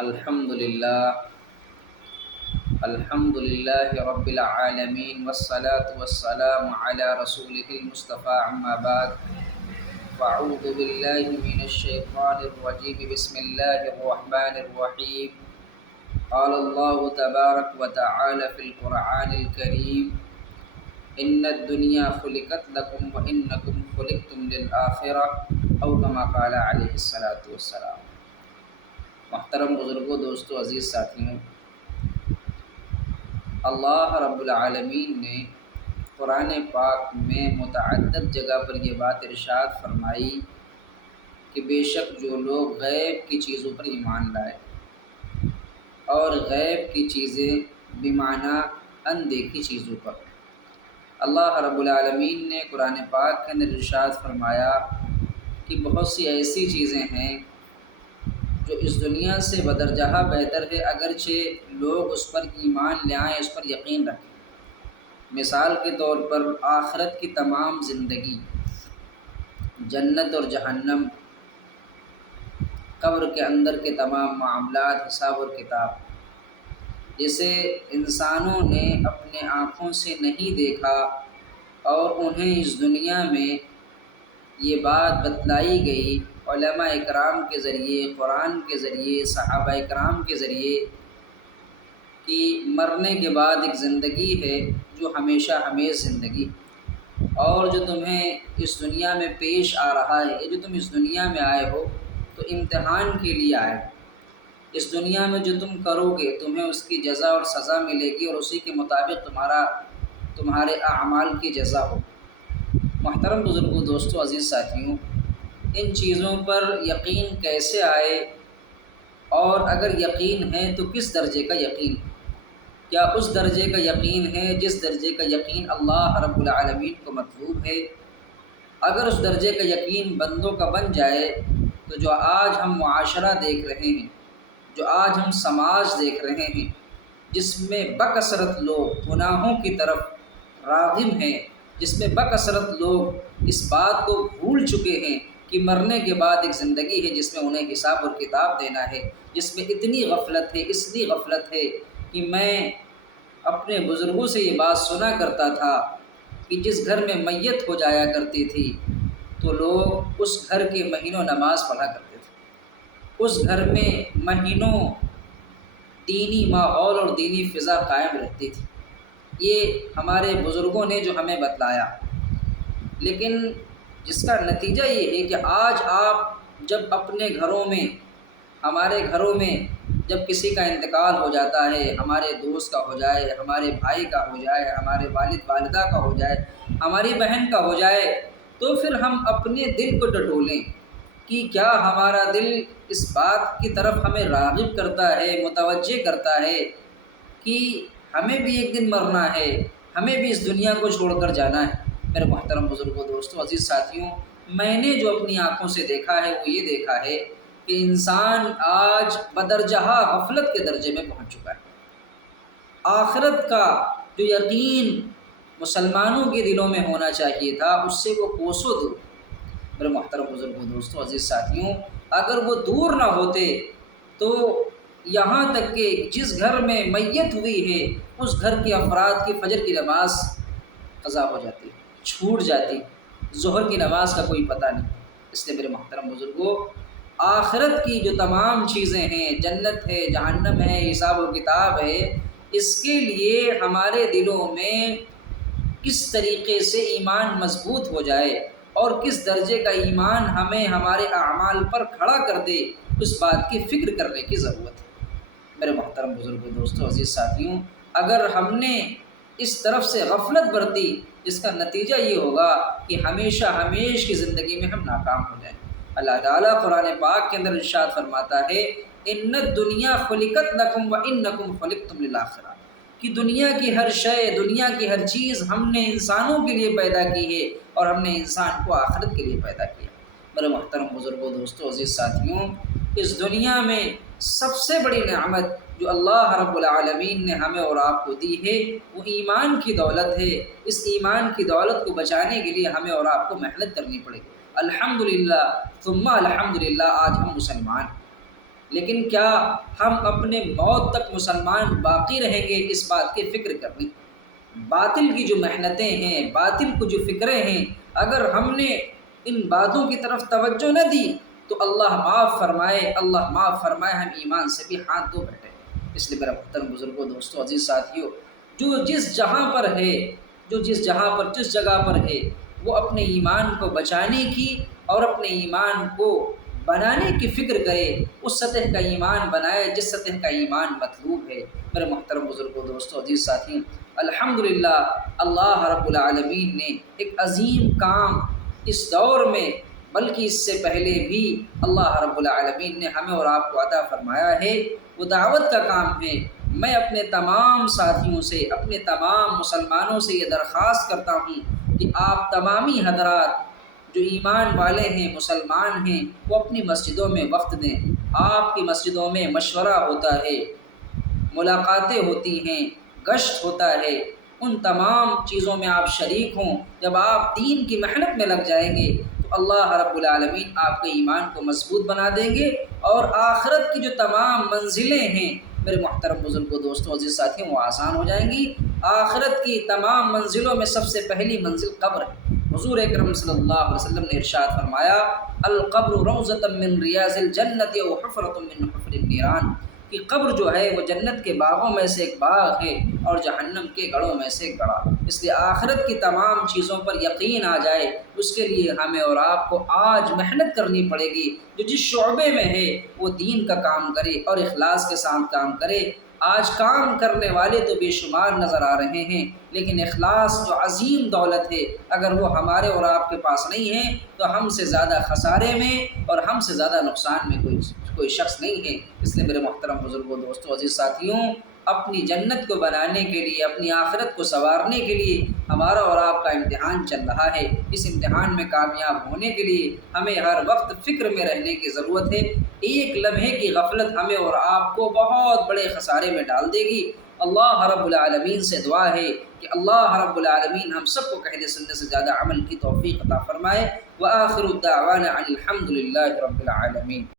الحمد لله الحمد لله رب العالمين والصلاة والسلام على رسوله المصطفى أما بعد فأعوذ بالله من الشيطان الرجيم بسم الله الرحمن الرحيم قال الله تبارك وتعالى في القرآن الكريم إن الدنيا خلقت لكم وإنكم خلقتم للآخرة أو كما قال عليه الصلاة والسلام۔ محترم بزرگوں، دوستو، عزیز ساتھیوں، اللہ رب العالمین نے قرآن پاک میں متعدد جگہ پر یہ بات ارشاد فرمائی کہ بے شک جو لوگ غیب کی چیزوں پر ایمان لائے اور غیب کی چیزیں بمعنی اندیکھی چیزوں پر، اللہ رب العالمین نے قرآن پاک کے اندر ارشاد فرمایا کہ بہت سی ایسی چیزیں ہیں جو اس دنیا سے بدرجہ بہتر ہے، اگرچہ لوگ اس پر ایمان لے آئیں، اس پر یقین رکھیں۔ مثال کے طور پر آخرت کی تمام زندگی، جنت اور جہنم، قبر کے اندر کے تمام معاملات، حساب اور کتاب، جسے انسانوں نے اپنے آنکھوں سے نہیں دیکھا اور انہیں اس دنیا میں یہ بات بتلائی گئی علماء اکرام کے ذریعے، قرآن کے ذریعے، صحابہ اکرام کے ذریعے، کہ مرنے کے بعد ایک زندگی ہے جو ہمیشہ ہمیش زندگی، اور جو تمہیں اس دنیا میں پیش آ رہا ہے، یہ جو تم اس دنیا میں آئے ہو تو امتحان کے لیے آئے ہو۔ اس دنیا میں جو تم کرو گے تمہیں اس کی جزا اور سزا ملے گی، اور اسی کے مطابق تمہارے اعمال کی جزا ہو۔ محترم بزرگوں، دوستو، عزیز ساتھیوں، ان چیزوں پر یقین کیسے آئے، اور اگر یقین ہے تو کس درجے کا یقین ہے؟ کیا اس درجے کا یقین ہے جس درجے کا یقین اللہ رب العالمین کو مطلوب ہے؟ اگر اس درجے کا یقین بندوں کا بن جائے تو جو آج ہم معاشرہ دیکھ رہے ہیں، جو آج ہم سماج دیکھ رہے ہیں، جس میں بکثرت لوگ گناہوں کی طرف راغب ہیں، جس میں بکثرت لوگ اس بات کو بھول چکے ہیں کہ مرنے کے بعد ایک زندگی ہے جس میں انہیں حساب اور کتاب دینا ہے، جس میں اتنی غفلت ہے، اتنی غفلت ہے کہ میں اپنے بزرگوں سے یہ بات سنا کرتا تھا کہ جس گھر میں میت ہو جایا کرتی تھی تو لوگ اس گھر کے مہینوں نماز پڑھا کرتے تھے، اس گھر میں مہینوں دینی ماحول اور دینی فضا قائم رہتی تھی۔ یہ ہمارے بزرگوں نے جو ہمیں بتلایا، لیکن جس کا نتیجہ یہ ہے کہ آج آپ جب اپنے گھروں میں، ہمارے گھروں میں جب کسی کا انتقال ہو جاتا ہے، ہمارے دوست کا ہو جائے، ہمارے بھائی کا ہو جائے، ہمارے والد والدہ کا ہو جائے، ہماری بہن کا ہو جائے، تو پھر ہم اپنے دل کو ٹٹولیں کہ کیا ہمارا دل اس بات کی طرف ہمیں راغب کرتا ہے، متوجہ کرتا ہے کہ ہمیں بھی ایک دن مرنا ہے، ہمیں بھی اس دنیا کو چھوڑ کر جانا ہے۔ میرے محترم بزرگوں، دوستوں، عزیز ساتھیوں، میں نے جو اپنی آنکھوں سے دیکھا ہے وہ یہ دیکھا ہے کہ انسان آج بدرجہ غفلت کے درجے میں پہنچ چکا ہے۔ آخرت کا جو یقین مسلمانوں کے دلوں میں ہونا چاہیے تھا، اس سے وہ کوسوں دور۔ میرے محترم بزرگوں، دوستوں، عزیز ساتھیوں، اگر وہ دور نہ ہوتے تو یہاں تک کہ جس گھر میں میت ہوئی ہے اس گھر کے افراد کی فجر کی نماز قضا ہو جاتی، چھوٹ جاتی، ظہر کی نماز کا کوئی پتہ نہیں۔ اس لیے میرے محترم بزرگوں، آخرت کی جو تمام چیزیں ہیں، جنت ہے، جہنم ہے، حساب و کتاب ہے، اس کے لیے ہمارے دلوں میں کس طریقے سے ایمان مضبوط ہو جائے اور کس درجے کا ایمان ہمیں ہمارے اعمال پر کھڑا کر دے، اس بات کی فکر کرنے کی ضرورت ہے۔ میرے محترم بزرگوں، دوستوں، عزیز ساتھیوں، اگر ہم نے اس طرف سے غفلت برتی، اس کا نتیجہ یہ ہوگا کہ ہمیشہ ہمیش کی زندگی میں ہم ناکام ہو جائیں۔ اللہ تعالیٰ قرآن پاک کے اندر ارشاد فرماتا ہے، ان الدنیا خلقت لکم وانکم خلقتم للآخرہ، کہ دنیا کی ہر شے، دنیا کی ہر چیز ہم نے انسانوں کے لیے پیدا کی ہے اور ہم نے انسان کو آخرت کے لیے پیدا کیا۔ میرے محترم بزرگوں، دوستوں، عزیز ساتھیوں، اس دنیا میں سب سے بڑی نعمت جو اللہ رب العالمین نے ہمیں اور آپ کو دی ہے وہ ایمان کی دولت ہے۔ اس ایمان کی دولت کو بچانے کے لیے ہمیں اور آپ کو محنت کرنی پڑے گی۔ الحمدللہ ثم الحمدللہ، آج ہم مسلمان ہیں۔ لیکن کیا ہم اپنے موت تک مسلمان باقی رہیں گے، اس بات کی فکر کرنی۔ باطل کی جو محنتیں ہیں، باطل کو جو فکریں ہیں، اگر ہم نے ان باتوں کی طرف توجہ نہ دی تو اللہ معاف فرمائے، اللہ معاف فرمائے، ہم ایمان سے بھی ہاتھ دھو بیٹھے۔ اس لیے میرا محترم بزرگوں، دوستوں، عزیز ساتھیوں، جو جس جہاں پر ہے، جو جس جگہ پر ہے، وہ اپنے ایمان کو بچانے کی اور اپنے ایمان کو بنانے کی فکر کرے، اس سطح کا ایمان بنائے جس سطح کا ایمان مطلوب ہے۔ میرے محترم بزرگوں، دوستوں، عزیز ساتھیوں، الحمدللہ اللہ رب العالمین نے ایک عظیم کام اس دور میں، بلکہ اس سے پہلے بھی اللہ رب العالمین نے ہمیں اور آپ کو عطا فرمایا ہے، وہ دعوت کا کام ہے۔ میں اپنے تمام ساتھیوں سے، اپنے تمام مسلمانوں سے یہ درخواست کرتا ہوں کہ آپ تمامی حضرات جو ایمان والے ہیں، مسلمان ہیں، وہ اپنی مسجدوں میں وقت دیں۔ آپ کی مسجدوں میں مشورہ ہوتا ہے، ملاقاتیں ہوتی ہیں، گشت ہوتا ہے، ان تمام چیزوں میں آپ شریک ہوں۔ جب آپ دین کی محنت میں لگ جائیں گے تو اللہ رب العالمین آپ کے ایمان کو مضبوط بنا دیں گے، اور آخرت کی جو تمام منزلیں ہیں میرے محترم بزرگوں، دوستوں، عزیز ساتھیوں، وہ آسان ہو جائیں گی۔ آخرت کی تمام منزلوں میں سب سے پہلی منزل قبر ہے۔ حضور اکرم صلی اللہ علیہ وسلم نے ارشاد فرمایا، القبر روضۃ من ریاض الجنت و حفرۃ من حفر النیران، کہ قبر جو ہے وہ جنت کے باغوں میں سے ایک باغ ہے اور جہنم کے گڑھوں میں سے ایک گڑھا۔ اس لیے آخرت کی تمام چیزوں پر یقین آ جائے، اس کے لیے ہمیں اور آپ کو آج محنت کرنی پڑے گی۔ جو جس شعبے میں ہے وہ دین کا کام کرے اور اخلاص کے ساتھ کام کرے۔ آج کام کرنے والے تو بے شمار نظر آ رہے ہیں، لیکن اخلاص جو عظیم دولت ہے، اگر وہ ہمارے اور آپ کے پاس نہیں ہے تو ہم سے زیادہ خسارے میں اور ہم سے زیادہ نقصان میں کوئی شخص نہیں ہے۔ اس لیے میرے محترم بزرگوں، دوستوں، عزیز ساتھیوں، اپنی جنت کو بنانے کے لیے، اپنی آخرت کو سنوارنے کے لیے ہمارا اور آپ کا امتحان چل رہا ہے۔ اس امتحان میں کامیاب ہونے کے لیے ہمیں ہر وقت فکر میں رہنے کی ضرورت ہے۔ ایک لمحے کی غفلت ہمیں اور آپ کو بہت بڑے خسارے میں ڈال دے گی۔ اللہ رب العالمین سے دعا ہے کہ اللہ رب العالمین ہم سب کو کہنے سننے سے زیادہ عمل کی توفیق عطا فرمائے۔ وآخر الدعوانا ان الحمد للہ رب العالمین۔